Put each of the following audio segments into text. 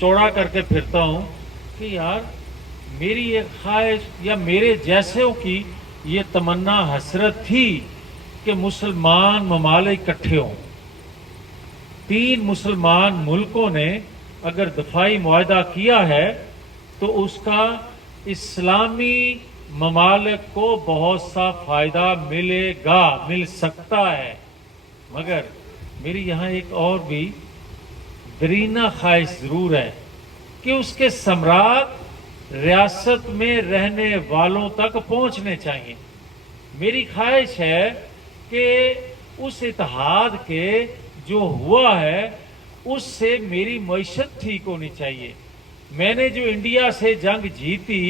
चौड़ा करके फिरता हूँ कि यार मेरी एक ख्वाहिश या मेरे जैसों की ये तमन्ना हसरत थी कि मुसलमान ममालिक इकट्ठे हों। 3 मुसलमान मुल्कों ने अगर दफाई मुआहदा किया है तो उसका इस्लामी ममालिक को बहुत सा फ़ायदा मिल सकता है। मगर मेरी यहाँ एक और भी दरीना ख्वाहिश ज़रूर है कि उसके सम्राट रियासत में रहने वालों तक पहुँचने चाहिए। मेरी ख्वाहिश है कि उस इत्तेहाद के जो हुआ है उससे मेरी मईशत ठीक होनी चाहिए। मैंने जो इंडिया से जंग जीती,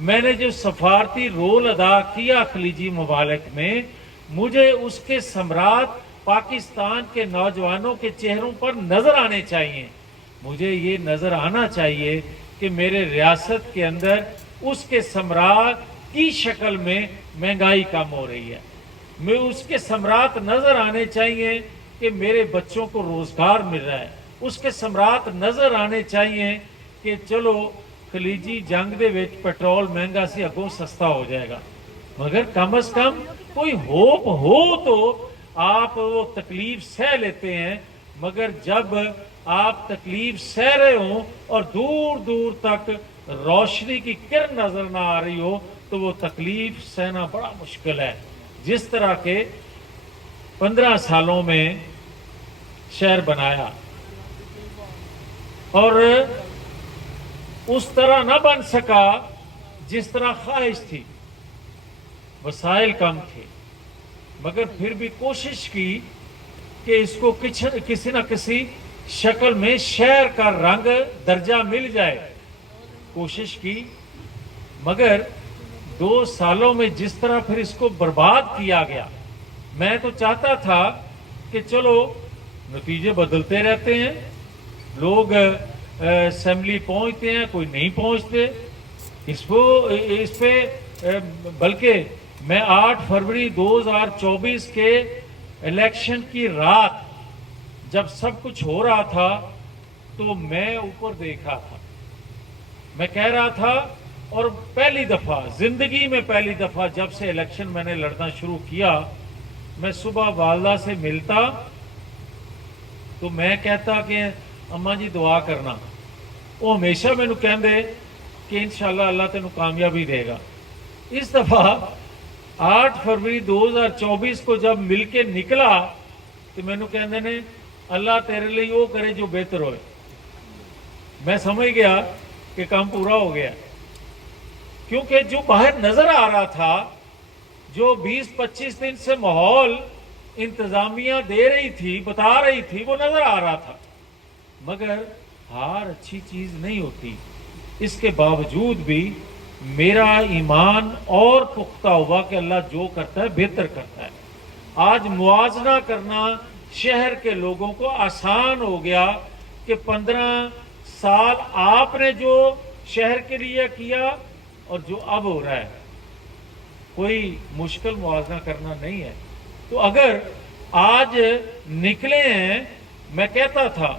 मैंने जो सफारती रोल अदा किया खलीजी ममालिक में, मुझे उसके सम्राट पाकिस्तान के नौजवानों के चेहरों पर नजर आने चाहिए। मुझे ये नजर आना चाहिए कि मेरे रियासत के अंदर उसके सम्राट की शक्ल में महंगाई कम हो रही है। मैं उसके सम्राट नजर आने चाहिए कि मेरे बच्चों को रोजगार मिल रहा है। उसके सम्राट नजर आने चाहिए कि चलो खलीजी जंग दे विच पेट्रोल महंगा सी अगों सस्ता हो जाएगा। मगर कम से कम कोई होप हो तो आप वो तकलीफ सह लेते हैं। मगर जब आप तकलीफ सह रहे हो और दूर दूर तक रोशनी की किरण नजर ना आ रही हो तो वो तकलीफ सहना बड़ा मुश्किल है। जिस तरह के 15 सालों में शहर बनाया और उस तरह न बन सका जिस तरह ख्वाहिश थी, वसाइल कम थे, मगर फिर भी कोशिश की कि इसको किसी न किसी शक्ल में शहर का रंग दर्जा मिल जाए। कोशिश की, मगर 2 सालों में जिस तरह फिर इसको बर्बाद किया गया, मैं तो चाहता था कि चलो नतीजे बदलते रहते हैं, लोग असेंबली पहुंचते हैं, कोई नहीं पहुंचते। इस पे बल्कि मैं 8 फरवरी 2024 के इलेक्शन की रात जब सब कुछ हो रहा था तो मैं ऊपर देख रहा था, मैं कह रहा था, और पहली दफा जिंदगी में पहली दफा जब से इलेक्शन मैंने लड़ना शुरू किया, मैं सुबह वालदा से मिलता तो मैं कहता कि अम्मा जी दुआ करना। वो हमेशा मैनू कहंदे कि इंशाअल्लाह अल्लाह तेनू कामयाबी देगा। इस दफा 8 फरवरी 2024 को जब मिलके निकला तो मैनू कहंदे ने अल्लाह तेरे लिए वो करे जो बेहतर होए। मैं समझ गया कि काम पूरा हो गया, क्योंकि जो बाहर नजर आ रहा था, जो 20-25 दिन से माहौल इंतजामिया दे रही थी, बता रही थी, वो नजर आ रहा था। मगर हार अच्छी चीज नहीं होती। इसके बावजूद भी मेरा ईमान और पुख्ता हुआ कि अल्लाह जो करता है बेहतर करता है। आज मुआवजा करना शहर के लोगों को आसान हो गया कि 15 साल आपने जो शहर के लिए किया और जो अब हो रहा है, कोई मुश्किल मुआवजा करना नहीं है। तो अगर आज निकले हैं, मैं कहता था